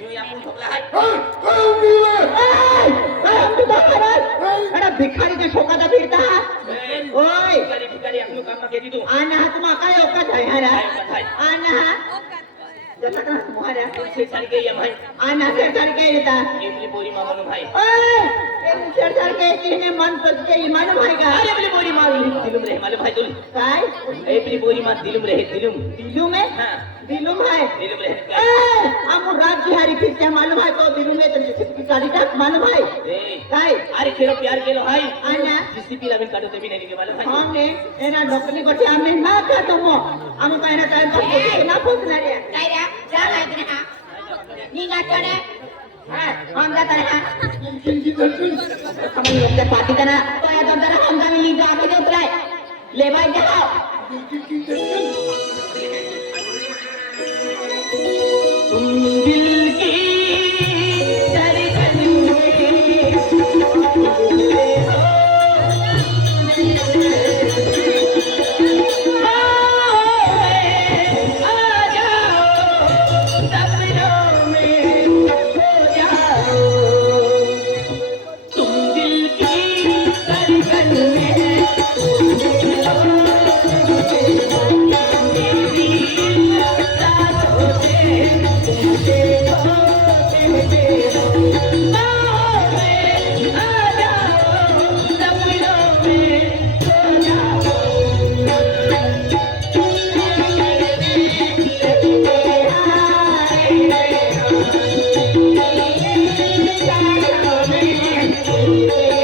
यो आपण ठोकला हाय भिकारीच्या शोकाचा फिरता ओय भिकारी भिकारी आपण काम केली तू आणि हा तुम्हा काय औकात आहे हा काय आणि हा जसा का तुम्हाऱ्या सारखे ये भाई आणि हा सारखे येतात एवली पोरी मामानो भाई ओय ते सारखे तिने मन पसके इमान भाई का अरे एवली पोरी मारी दिलुम रे माले भाई तुल काय एवली पोरी मार दिलुम रे दिलुम दिलू में हां दिलू है दिलुम रे ए हमको रात बिहारी फिरते मालूम है तो दिलू में तुमची सिपकी गाडी टाक मालूम है ए काय अरे खेळ प्यार केलो हाय आना जीसीपी ला मी काढतो ते मी नाही के मालूम भाई हमने एना डॉक्टरनी बटे हमने ना का तुमो हम काय ना टाइम पर ना पोचणार रे काय रे जा काय रे हा निघा चढे हां हम जाता है हम लोग के पार्टी करना तो या तो जरा हम जाने ली जा के उतराय ले भाई जाओ तुम दिल की धड़कन में आ जाओ सपनों में खो जाओ तुम दिल की धड़कन में Thank you.